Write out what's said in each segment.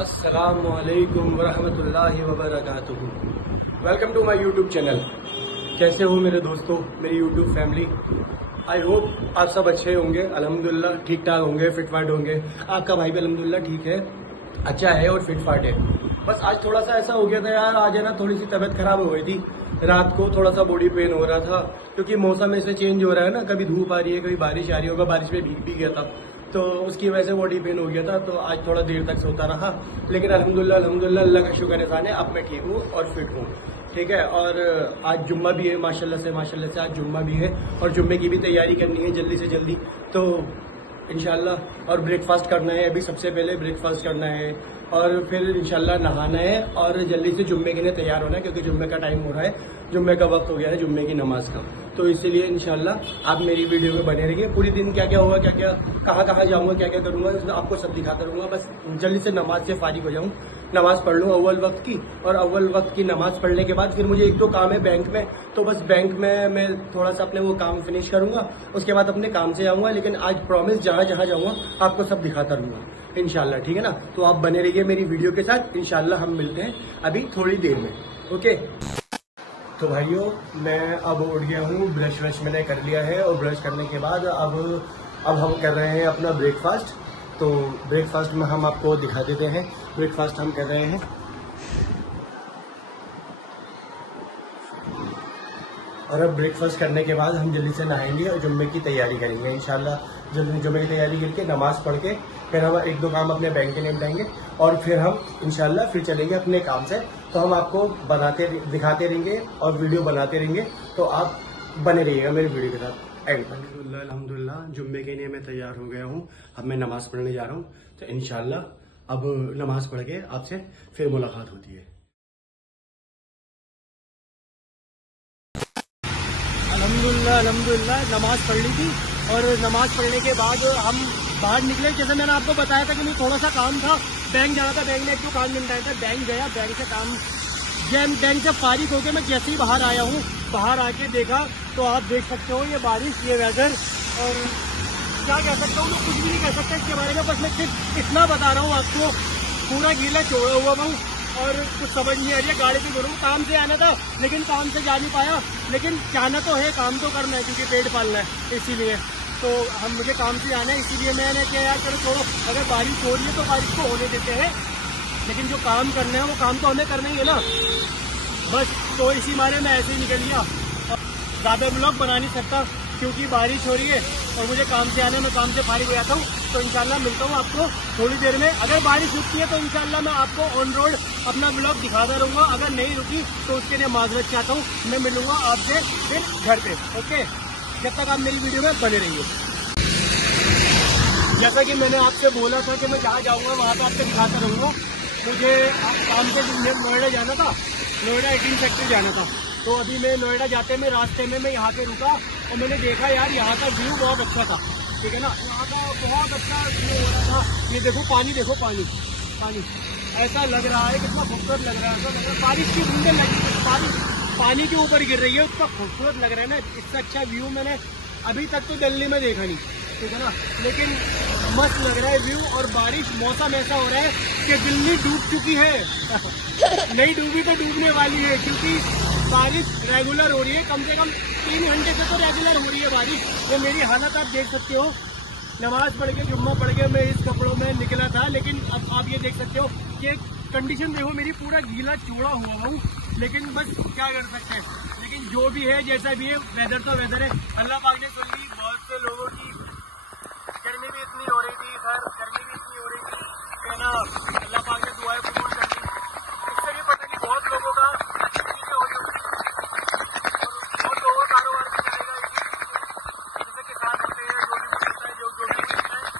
अस्सलामुअलैकुम वरहमतुल्लाहि वबरकातुहू। Welcome to my YouTube channel. कैसे हो मेरे दोस्तों, मेरी यूट्यूब फैमिली। आई होप आप सब अच्छे होंगे, अल्हम्दुलिल्लाह ठीक ठाक होंगे, फिट फाट होंगे। आपका भाई भी अल्हम्दुलिल्लाह ठीक है, अच्छा है और फिट फाट है। बस आज थोड़ा सा ऐसा हो गया था यार, आज है ना थोड़ी सी तबीयत खराब हो गई थी। रात को थोड़ा सा बॉडी पेन हो रहा था क्योंकि मौसम ऐसे चेंज हो रहा है ना, कभी धूप आ रही है कभी बारिश आ रही होगा, बारिश में भीग भी गया था तो उसकी वजह से बॉडी पेन हो गया था। तो आज थोड़ा देर तक सोता रहा, लेकिन अल्हम्दुलिल्लाह अल्लाह का शुक्र एहसान है, अब मैं ठीक हूँ और फिट हूँ। ठीक है, और आज जुम्मा भी है माशाल्लाह से आज जुम्मा भी है और जुम्मे की भी तैयारी करनी है जल्दी से जल्दी तो इंशाल्लाह। और ब्रेकफास्ट करना है, अभी सबसे पहले ब्रेकफास्ट करना है और फिर इंशाल्लाह नहाना है और जल्दी से जुम्मे के लिए तैयार होना है क्योंकि जुम्मे का टाइम हो रहा है, जुम्मे का वक्त हो गया है, जुम्मे की नमाज का। तो इसीलिए इंशाल्लाह आप मेरी वीडियो में बने रहिए। पूरी दिन क्या क्या होगा, क्या क्या कहाँ जाऊंगा, क्या क्या करूंगा, आपको सब दिखाता रहूंगा। बस जल्दी से नमाज से फारिग हो जाऊं, नमाज पढ़ लूँ अव्वल वक्त की, और अव्वल वक्त की नमाज पढ़ने के बाद फिर मुझे एक दो काम है बैंक में, तो बस बैंक में मैं थोड़ा सा अपने वो काम फिनिश करूंगा, उसके बाद अपने काम से आऊंगा। लेकिन आज प्रॉमिस जहां जहां जाऊंगा आपको सब दिखाता रहूंगा इंशाल्लाह, ठीक है ना। तो आप बने रहिए मेरी वीडियो के साथ, इंशाल्लाह हम मिलते हैं अभी थोड़ी देर में। ओके तो भाइयों, मैं अब उठ गया हूँ, ब्रश व्रश मैंने कर लिया है और ब्रश करने के बाद अब हम कर रहे हैं अपना ब्रेकफास्ट। तो ब्रेकफास्ट में हम आपको दिखा देते हैं, ब्रेकफास्ट हम कर रहे हैं। और अब ब्रेकफास्ट करने के बाद हम जल्दी से नहाएंगे और जुम्मे की तैयारी करेंगे इंशाल्लाह। जुम्मे की तैयारी करके नमाज पढ़ के फिर हम एक दो काम अपने बैंक के निपटाएंगे और फिर हम इंशाल्लाह फिर चलेंगे अपने काम से। तो हम आपको दिखाते रहेंगे और वीडियो बनाते रहेंगे, तो आप बने रहिएगा मेरी वीडियो के साथ एंड तक। अल्हम्दुलिल्लाह जुम्मे के लिए मैं तैयार हो गया हूँ, अब मैं नमाज पढ़ने जा रहा हूँ। तो इंशाल्लाह अब नमाज पढ़ के आपसे फिर मुलाकात होती है। अल्हम्दुलिल्लाह नमाज पढ़ ली थी और नमाज पढ़ने के बाद हम बाहर निकले। जैसे मैंने आपको बताया था कि मुझे थोड़ा सा काम था, बैंक जाना था, बैंक में एक दो काम निपटाया था, बैंक गया, बैंक से फारिग होकर मैं जैसे ही बाहर आया हूँ, बाहर आके देखा तो आप देख सकते हो ये बारिश, ये वेदर, और क्या कह सकता हूँ, मैं कुछ भी नहीं कह सकता इसके बारे में। बस मैं सिर्फ इतना बता रहा हूँ आपको, पूरा गीला छोड़ा हुआ हूँ और कुछ समझ नहीं आ रही है। गाड़ी पे बोलूँ, काम से आना था लेकिन काम से जा नहीं पाया, लेकिन जाना तो है, काम तो करना है क्योंकि पेट पालना है, इसीलिए तो मुझे काम से आना है। इसीलिए मैंने क्या यार चलो छोड़ो, अगर बारिश हो रही है तो बारिश को होने देते हैं, लेकिन जो काम करना है वो काम तो हमें करना ही है ना। बस तो इसी मारे मैं ऐसे ही निकल गया, ज़्यादा ब्लॉग बना नहीं सकता क्योंकि बारिश हो रही है और मुझे काम से आने में काम से फारिग हो जाता हूँ। तो इंशाल्लाह मिलता हूँ आपको थोड़ी देर में। अगर बारिश रुकती है तो इंशाल्लाह मैं आपको ऑन रोड अपना ब्लॉग दिखाता रहूँगा, अगर नहीं रुकी तो उसके लिए माजरत चाहता हूँ। मैं मिलूंगा आपसे फिर घर पे, ओके। जब तक आप मेरी वीडियो में बने रहिए। जैसा कि मैंने आपसे बोला था कि मैं जहाँ जाऊँगा वहाँ पर आपसे दिखाता रहूँगा। मुझे काम से नोएडा जाना था, नोएडा 18 सेक्टर जाना था। तो अभी मैं नोएडा जाते में रास्ते में मैं यहाँ पे रुका और मैंने देखा यार यहाँ का व्यू बहुत अच्छा था, ठीक है ना। यहाँ का बहुत अच्छा व्यू हो रहा था। ये देखो पानी, देखो पानी, पानी ऐसा लग रहा है, कितना खूबसूरत लग रहा है, ऐसा लग रहा है बारिश की बूंदें लगी, बारिश पानी के ऊपर गिर रही है, उसका खूबसूरत लग रहा है ना। इससे अच्छा व्यू मैंने अभी तक तो दिल्ली में देखा नहीं, ठीक है ना। लेकिन मस्त लग रहा है व्यू, और बारिश मौसम ऐसा हो रहा है कि दिल्ली डूब चुकी है नहीं डूबी तो डूबने वाली है, क्योंकि बारिश रेगुलर हो रही है, कम से कम 3 घंटे से तो रेगुलर हो रही है बारिश। तो मेरी हालत आप देख सकते हो, नमाज पढ़ के जुम्मा पढ़ के मैं इस कपड़ों में निकला था, लेकिन अब आप ये देख सकते हो कि कंडीशन देखो मेरी, पूरा गीला चौड़ा हुआ हूँ, लेकिन बस क्या कर सकते हैं। लेकिन जो भी है जैसा भी है, वेदर तो वेदर है। अल्लाह पाक ने सुन ली बहुत से लोगों की, गर्मी भी इतनी हो रही थी, खैर गर्मी भी इतनी हो रही थी कि ना, अल्लाह पाक ने दुआएं कबूल कर ली। इससे भी पता नहीं बहुत लोगों का अच्छी चीजें हो चुकी हैं और बहुत लोगों का कारोबार भी चलेगा, जैसे किसान होते हैं, जो भी होता है, जो भी होता है।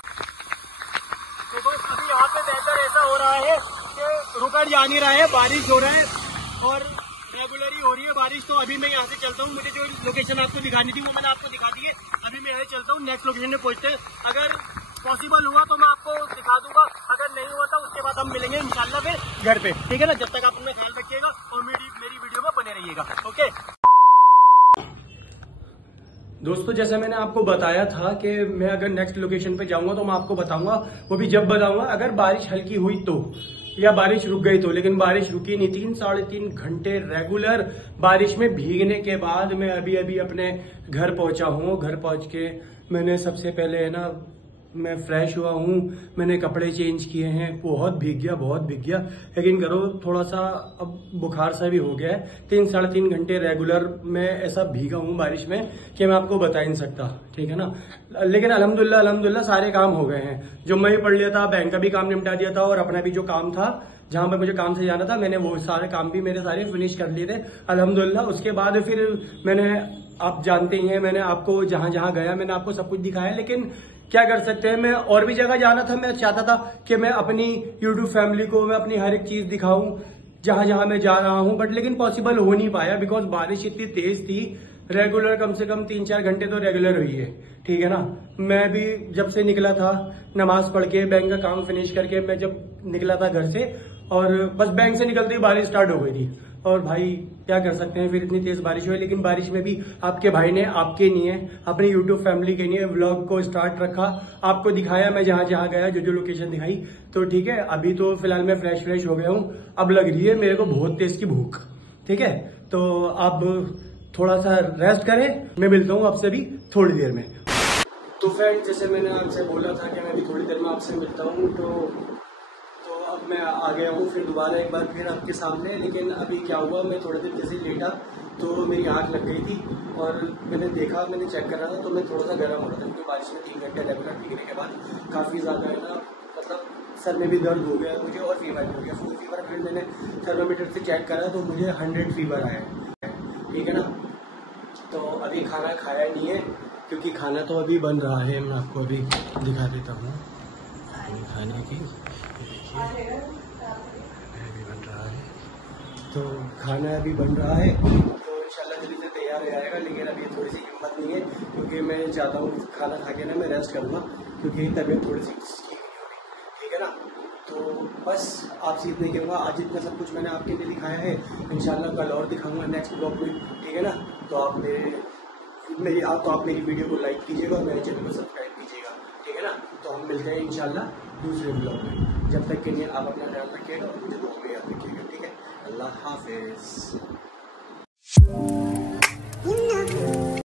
तो बस अभी यहाँ पे वेदर ऐसा हो रहा है कि रुका जा नहीं रहा है, बारिश हो रहा है और रेगुलर ही हो रही है बारिश। तो अभी मैं यहाँ से चलता हूँ, मुझे जो लोकेशन आपको दिखानी थी वो मैंने आपको दिखा दी है। अभी मैं यहाँ चलता हूँ, नेक्स्ट लोकेशन में पहुँचते हैं। अगर पॉसिबल हुआ तो मैं आपको दिखा दूंगा, अगर नहीं हुआ तो उसके बाद हम मिलेंगे इंशाल्लाह फिर घर पे, ठीक है ना। जब तक आप अपना ख्याल रखिएगा और मेरी वीडियो में बने रहिएगा, ओके। दोस्तों जैसे मैंने आपको बताया था कि मैं अगर नेक्स्ट लोकेशन पे जाऊंगा तो मैं आपको बताऊंगा, वो भी जब बताऊंगा अगर बारिश हल्की हुई तो। या बारिश रुक गई तो, लेकिन बारिश रुकी नहीं। 3-3.5 घंटे रेगुलर बारिश में भीगने के बाद मैं अभी अभी अपने घर पहुंचा हूँ। घर पहुंच के मैंने सबसे पहले है ना, मैं फ्रेश हुआ हूँ, मैंने कपड़े चेंज किए हैं। बहुत भीग गया, लेकिन करो थोड़ा सा अब बुखार सा भी हो गया है। 3-3.5 घंटे रेगुलर मैं ऐसा भीगा हूँ बारिश में कि मैं आपको बता ही नहीं सकता, ठीक है ना। लेकिन अल्हम्दुलिल्लाह सारे काम हो गए हैं। जुम्मा भी पढ़ लिया था, बैंक का भी काम निपटा दिया था, और अपना भी जो काम था जहां पर मुझे काम से जाना था, मैंने वो सारे काम भी मेरे सारे फिनिश कर लिए थे अल्हम्दुलिल्लाह। उसके बाद फिर मैंने, आप जानते ही हैं, मैंने आपको जहां जहां गया मैंने आपको सब कुछ दिखाया। लेकिन क्या कर सकते हैं, मैं और भी जगह जाना था। मैं चाहता था कि मैं अपनी यूट्यूब फैमिली को मैं अपनी हर एक चीज दिखाऊं जहां जहां मैं जा रहा हूं, बट लेकिन पॉसिबल हो नहीं पाया बिकॉज बारिश इतनी तेज थी। रेगुलर कम से कम 3-4 घंटे तो रेगुलर हुई है, ठीक है ना। मैं भी जब से निकला था नमाज पढ़ के, बैंक का काम फिनिश करके, मैं जब निकला था घर से, और बस बैंक से निकलते ही बारिश स्टार्ट हो गई थी। और भाई क्या कर सकते हैं, फिर इतनी तेज बारिश हुई। लेकिन बारिश में भी आपके भाई ने आपके लिए, अपनी यूट्यूब फैमिली के लिए व्लॉग को स्टार्ट रखा, आपको दिखाया मैं जहां जहां गया, जो जो लोकेशन दिखाई। तो ठीक है, अभी तो फिलहाल मैं फ्रेश हो गया हूँ। अब लग रही है मेरे को बहुत तेज की भूख, ठीक है। तो अब थोड़ा सा रेस्ट करें, मैं मिलता हूँ आपसे भी थोड़ी देर में। तो फ्रेंड, जैसे मैंने आपसे बोला था कि मैं अभी थोड़ी देर में आपसे मिलता हूँ, तो अब मैं आ गया हूँ फिर दोबारा एक बार फिर आपके सामने। लेकिन अभी क्या हुआ, मैं थोड़ी देर जैसे लेटा तो मेरी आंख लग गई थी, और मैंने देखा, मैंने चेक करा था, तो मैं थोड़ा सा गर्म हो रहा था क्योंकि बारिश में 3 घंटे रेगुलर भीगने के बाद काफ़ी ज़्यादा है ना, मतलब सर में भी दर्द हो गया मुझे, और फीवर भी हो गया, फुल फीवर। फिर मैंने थर्मामीटर से चेक करा तो मुझे 100 फीवर आया है, ठीक है ना। तो अभी खाना खाया नहीं है क्योंकि खाना तो अभी बन रहा है। मैं आपको अभी दिखा देता हूँ खाने की, अभी बन रहा है। तो खाना अभी बन रहा है, तो इंशाल्लाह जल्दी से तैयार हो जाएगा। लेकिन अभी थोड़ी सी हिम्मत नहीं है क्योंकि मैं चाहता हूँ खाना खा के ना मैं रेस्ट करूँगा, क्योंकि तबीयत थोड़ी सी ठीक नहीं हो रही, ठीक है ना। तो बस आपसे इतना ही कहूँगा, आज इतना सब कुछ मैंने आपके लिए दिखाया है। इंशाल्लाह कल और दिखाऊंगा नेक्स्ट ब्लॉग में, ठीक है ना। तो आप मेरी वीडियो को लाइक कीजिएगा और मेरे चैनल को सब्सक्राइब कीजिएगा, ठीक है ना। तो हम मिलते हैं इंशाल्लाह दूसरे ब्लॉग में। जब तक के लिए आप अपना ख्याल रखिएगा और मुझे दुआ में याद रखिएगा, ठीक है। अल्लाह हाफिज।